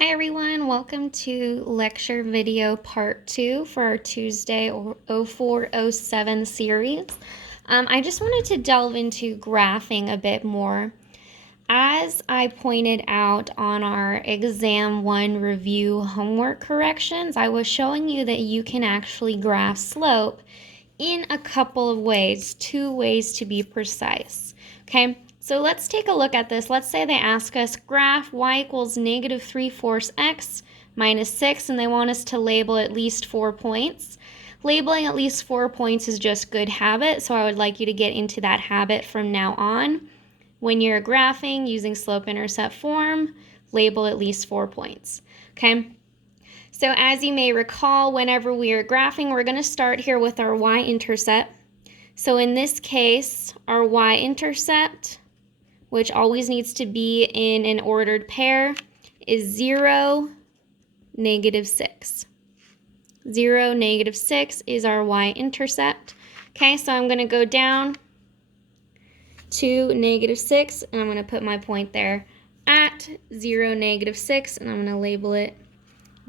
Hi everyone, welcome to lecture video part 2 for our Tuesday 0407 series. I just wanted to delve into graphing a bit more. As I pointed out on our exam 1 review homework corrections, I was showing you that you can actually graph slope in a couple of ways, 2 ways to be precise, okay? So let's take a look at this. Let's say they ask us graph y equals negative 3/4 x minus 6, and they want us to label at least 4 points. Labeling at least 4 points is just good habit, so I would like you to get into that habit from now on. When you're graphing using slope-intercept form, label at least 4 points, okay? So as you may recall, whenever we are graphing, we're going to start here with our y-intercept. So in this case, our y-intercept, which always needs to be in an ordered pair, is 0, -6. 0, -6 is our y-intercept. Okay, so I'm going to go down to -6, and I'm going to put my point there at 0, -6, and I'm going to label it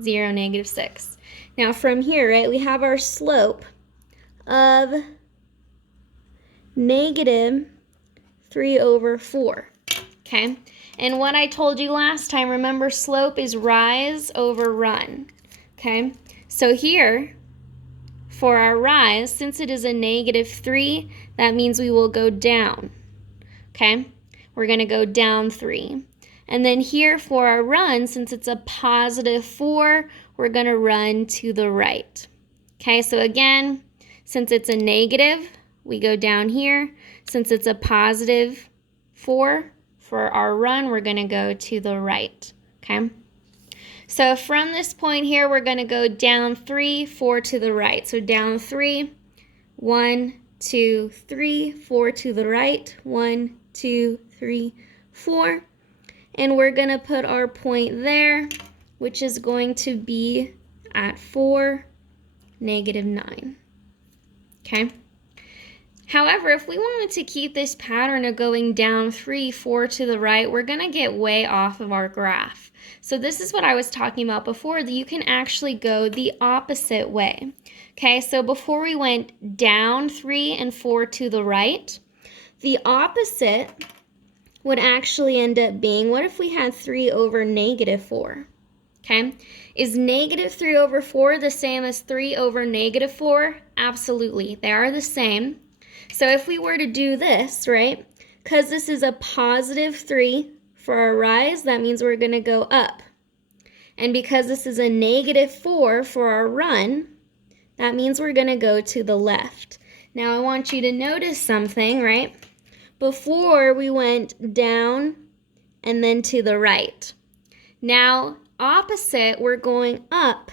0, -6. Now from here, right, we have our slope of -3/4, okay? And what I told you last time, remember slope is rise over run, okay? So here, for our rise, since it is a -3, that means we will go down, okay? We're going to go down 3. And then here for our run, since it's a +4, we're going to run to the right. Okay, so again, since it's a negative, we go down here. Since it's a +4, for our run, we're going to go to the right. Okay, so from this point here, we're going to go down 3, 4 to the right. So down 3, 1, 2, 3, 4 to the right, 1, 2, 3, 4. And we're going to put our point there, which is going to be at 4, -9. Okay? However, if we wanted to keep this pattern of going down 3, 4 to the right, we're going to get way off of our graph. So this is what I was talking about before, that you can actually go the opposite way. Okay, so before we went down 3 and 4 to the right, the opposite would actually end up being, what if we had 3 over -4? Okay, is -3/4 the same as 3 over -4? Absolutely, they are the same. So if we were to do this, right, because this is a +3 for our rise, that means we're going to go up. And because this is a -4 for our run, that means we're going to go to the left. Now I want you to notice something, right? Before we went down and then to the right. Now, opposite, we're going up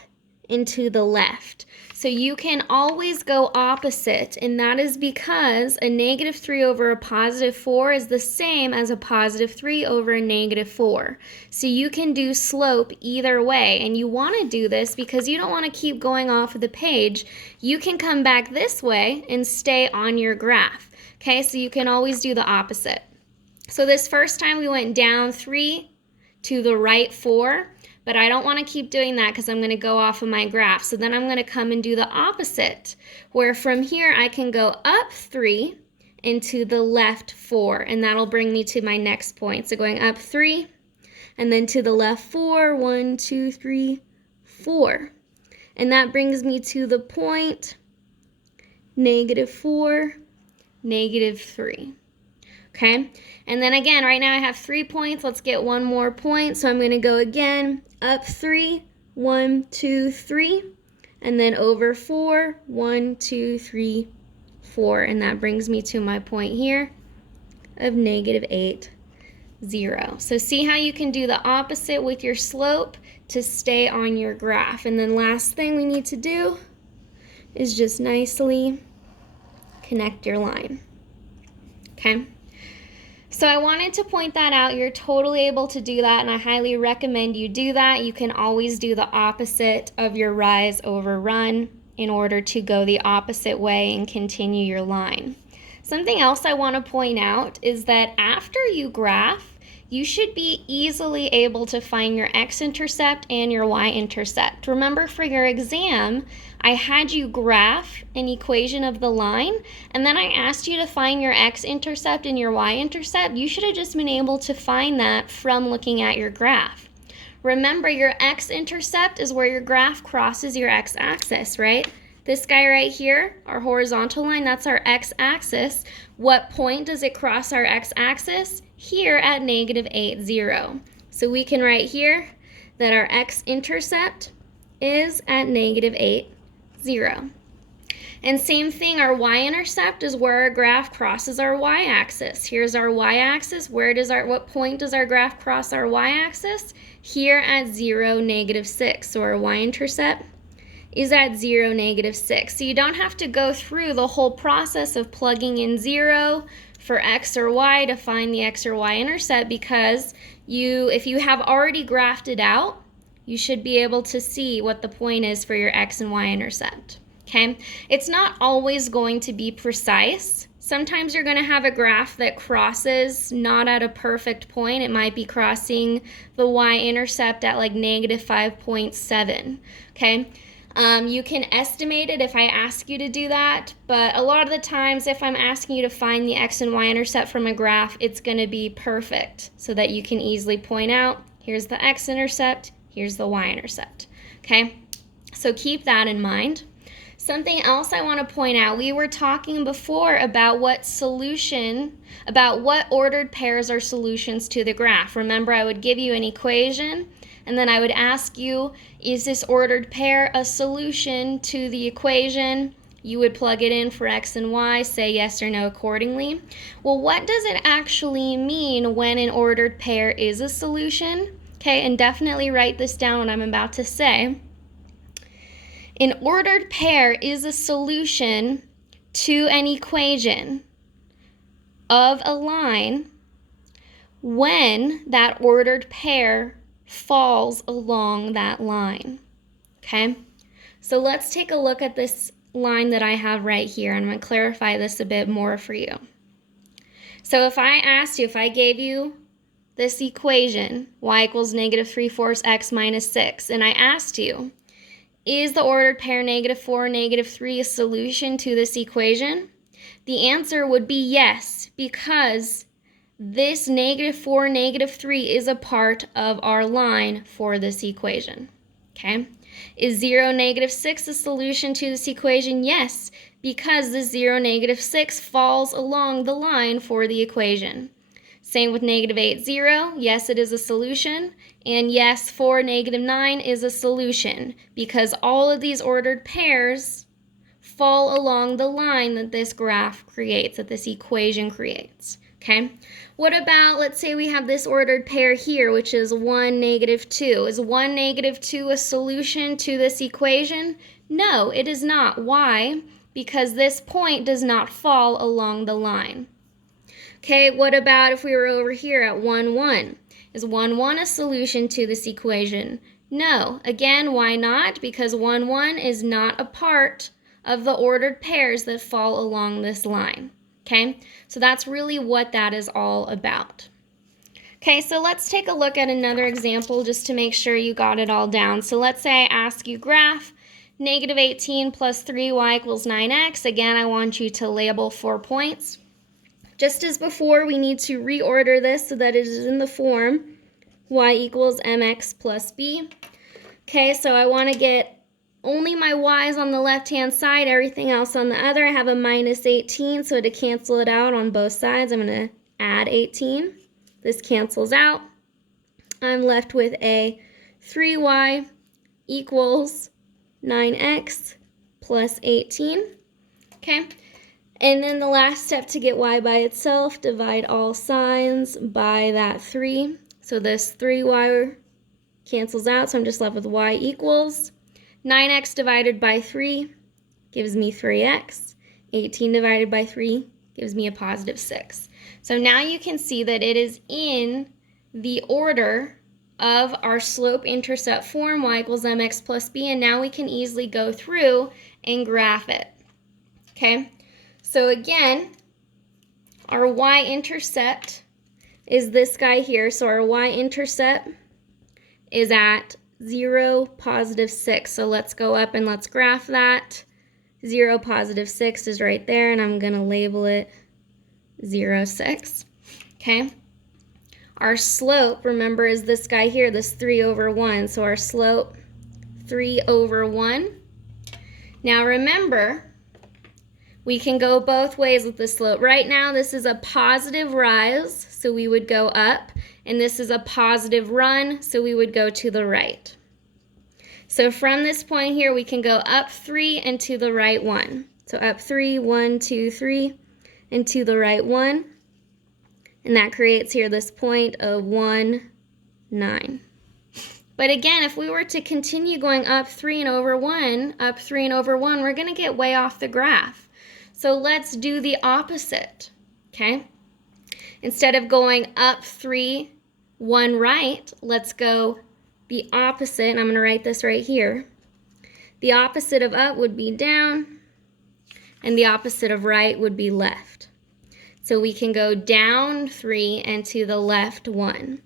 and to the left. So you can always go opposite, and that is because a -3 over a +4 is the same as a +3 over a -4. So you can do slope either way, and you want to do this because you don't want to keep going off of the page. You can come back this way and stay on your graph. Okay, so you can always do the opposite. So this first time we went down 3 to the right 4, but I don't want to keep doing that because I'm going to go off of my graph. So then I'm going to come and do the opposite, where from here I can go up 3 and to the left 4, and that'll bring me to my next point. So going up 3 and then to the left 4, 1, 2, 3, 4. And that brings me to the point -4, -3. Okay, and then again, right now I have 3 points. Let's get one more point. So I'm going to go again, up 3, 1, 2, 3, and then over 4, 1, 2, 3, 4. And that brings me to my point here of -8, 0. So see how you can do the opposite with your slope to stay on your graph. And then last thing we need to do is just nicely connect your line. Okay? So I wanted to point that out. You're totally able to do that, and I highly recommend you do that. You can always do the opposite of your rise over run in order to go the opposite way and continue your line. Something else I want to point out is that after you graph, you should be easily able to find your x-intercept and your y-intercept. Remember, for your exam, I had you graph an equation of the line, and then I asked you to find your x-intercept and your y-intercept. You should have just been able to find that from looking at your graph. Remember, your x-intercept is where your graph crosses your x-axis, right? This guy right here, our horizontal line, that's our x-axis. What point does it cross our x-axis? Here at -8, 0. So we can write here that our x-intercept is at -8, 0. And same thing, our y-intercept is where our graph crosses our y-axis. Here's our y-axis. What point does our graph cross our y-axis? Here at 0, -6. So our y-intercept is at 0, -6. So you don't have to go through the whole process of plugging in 0 for x or y to find the x or y intercept, because if you have already graphed it out, you should be able to see what the point is for your x and y intercept. Okay? It's not always going to be precise. Sometimes you're going to have a graph that crosses not at a perfect point. It might be crossing the y-intercept at like -5.7. Okay? You can estimate it if I ask you to do that, but a lot of the times if I'm asking you to find the x and y-intercept from a graph, it's going to be perfect so that you can easily point out, here's the x-intercept, here's the y-intercept. Okay? So keep that in mind. Something else I want to point out, we were talking before about what ordered pairs are solutions to the graph. Remember, I would give you an equation, and then I would ask you, is this ordered pair a solution to the equation? You would plug it in for x and y, say yes or no accordingly. Well, what does it actually mean when an ordered pair is a solution? Okay, and definitely write this down what I'm about to say. An ordered pair is a solution to an equation of a line when that ordered pair falls along that line. Okay? So let's take a look at this line that I have right here, and I'm going to clarify this a bit more for you. So if I gave you this equation, y equals -3/4 x minus 6, and I asked you, is the ordered pair -4, -3 a solution to this equation? The answer would be yes, because this -4, -3 is a part of our line for this equation. Okay? Is 0, -6 a solution to this equation? Yes, because the 0, -6 falls along the line for the equation. Same with -8, 0. Yes, it is a solution. And yes, 4, -9 is a solution, because all of these ordered pairs fall along the line that this graph creates, that this equation creates. Okay? What about, let's say we have this ordered pair here, which is 1, -2. Is 1, -2 a solution to this equation? No, it is not. Why? Because this point does not fall along the line. Okay, what about if we were over here at 1, 1? Is 1, 1 a solution to this equation? No. Again, why not? Because 1, 1 is not a part of the ordered pairs that fall along this line. Okay, so that's really what that is all about. Okay, so let's take a look at another example just to make sure you got it all down. So let's say I ask you graph -18 plus 3y equals 9x. Again, I want you to label 4 points. Just as before, we need to reorder this so that it is in the form y equals mx plus b. Okay, so I want to get only my y's on the left-hand side, everything else on the other. I have a -18, so to cancel it out on both sides, I'm going to add 18. This cancels out. I'm left with a 3y equals 9x plus 18. Okay. And then the last step to get y by itself, divide all signs by that 3. So this 3y cancels out, so I'm just left with y equals 9x divided by 3 gives me 3x. 18 divided by 3 gives me a +6. So now you can see that it is in the order of our slope-intercept form, y equals mx plus b, and now we can easily go through and graph it. Okay? So again, our y-intercept is this guy here. So our y-intercept is at 0, +6. So let's go up and let's graph that. 0, +6 is right there, and I'm going to label it 0, 6. Okay? Our slope, remember, is this guy here, this 3/1. So our slope, 3/1. Now remember, we can go both ways with the slope. Right now, this is a positive rise, so we would go up, and this is a positive run, so we would go to the right. So from this point here, we can go up 3 and to the right 1. So up 3, 1, 2, 3, and to the right 1. And that creates here this point of 1, 9. But again, if we were to continue going up 3 and over 1, up 3 and over 1, we're going to get way off the graph. So let's do the opposite, okay? Instead of going up 3, 1 right, let's go the opposite, and I'm going to write this right here. The opposite of up would be down, and the opposite of right would be left. So we can go down 3 and to the left 1.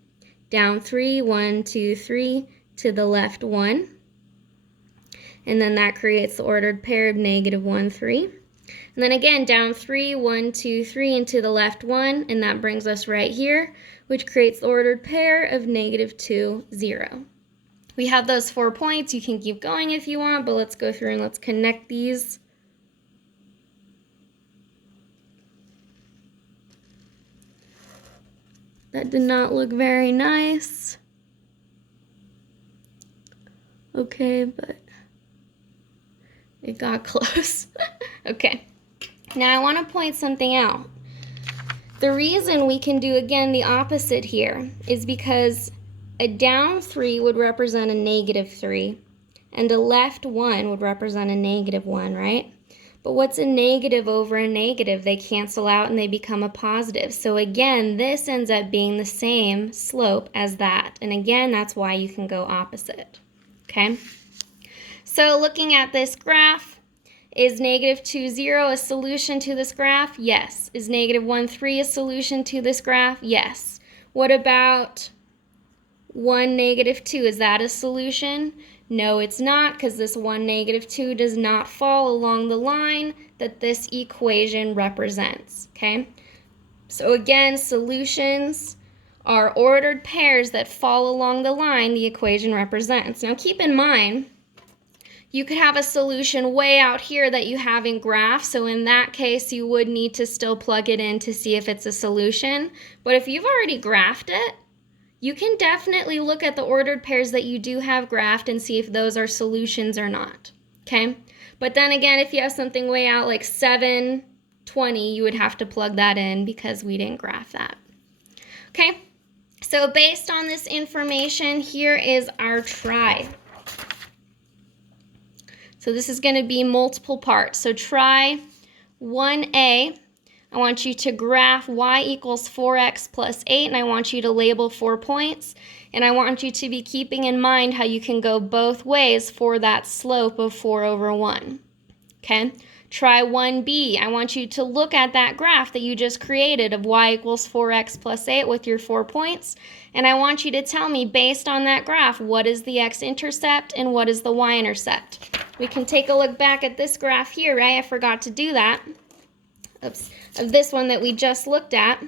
Down 3, 1, 2, 3, to the left 1. And then that creates the ordered pair of -1, 3. And then again, down 3, 1, 2, 3, and to the left 1, and that brings us right here, which creates the ordered pair of -2, 0. We have those 4 points. You can keep going if you want, but let's go through and let's connect these. That did not look very nice. Okay, but it got close. Okay, now I want to point something out. The reason we can do, again, the opposite here is because a down 3 would represent a -3, and a left 1 would represent a -1, right? But what's a negative over a negative? They cancel out and they become a positive. So again, this ends up being the same slope as that. And again, that's why you can go opposite. Okay? So looking at this graph, is -2, 0 a solution to this graph? Yes. Is -1, 3 a solution to this graph? Yes. What about 1, -2? Is that a solution? No, it's not, because this 1, -2 does not fall along the line that this equation represents, okay? So again, solutions are ordered pairs that fall along the line the equation represents. Now keep in mind, you could have a solution way out here that you haven't graphed, so in that case, you would need to still plug it in to see if it's a solution. But if you've already graphed it, you can definitely look at the ordered pairs that you do have graphed and see if those are solutions or not, okay? But then again, if you have something way out like 7, 20, you would have to plug that in because we didn't graph that, okay? So based on this information, here is our try. So this is going to be multiple parts. So try 1A. I want you to graph y equals 4x plus 8, and I want you to label 4 points. And I want you to be keeping in mind how you can go both ways for that slope of 4/1. Okay? Try 1B. I want you to look at that graph that you just created of y equals 4x plus 8 with your 4 points. And I want you to tell me, based on that graph, what is the x-intercept and what is the y-intercept. We can take a look back at this graph here, right? I forgot to do that. Oops. Of this one that we just looked at.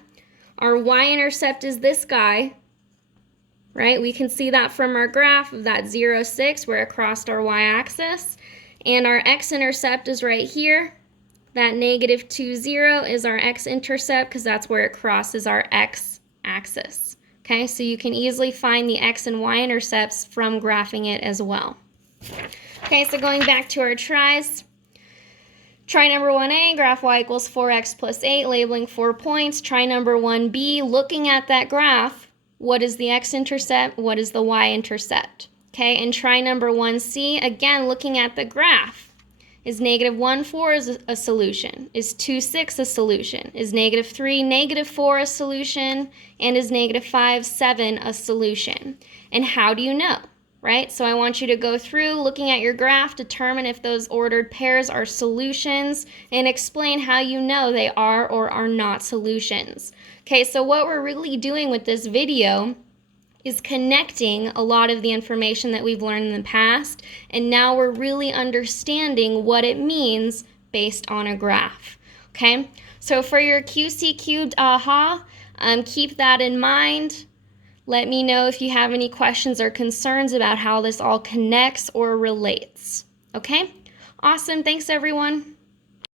Our y-intercept is this guy, right? We can see that from our graph of that 0, 6, where it crossed our y-axis. And our x-intercept is right here. That -2, 0 is our x-intercept because that's where it crosses our x-axis. Okay, so you can easily find the x and y-intercepts from graphing it as well. Okay, so going back to our tries. Try number 1A, graph y equals 4x plus 8, labeling 4 points. Try number 1B, looking at that graph, what is the x-intercept, what is the y-intercept? Okay, and try number 1C, again, looking at the graph. Is -1, 4 a solution? Is 2, 6 a solution? Is -3, -4 a solution? And is -5, 7 a solution? And how do you know? right? So I want you to go through looking at your graph, determine if those ordered pairs are solutions, and explain how you know they are or are not solutions. Okay, so what we're really doing with this video is connecting a lot of the information that we've learned in the past, and now we're really understanding what it means based on a graph. Okay, so for your QC cubed AHA, keep that in mind. Let me know if you have any questions or concerns about how this all connects or relates. Okay, awesome. Thanks, everyone.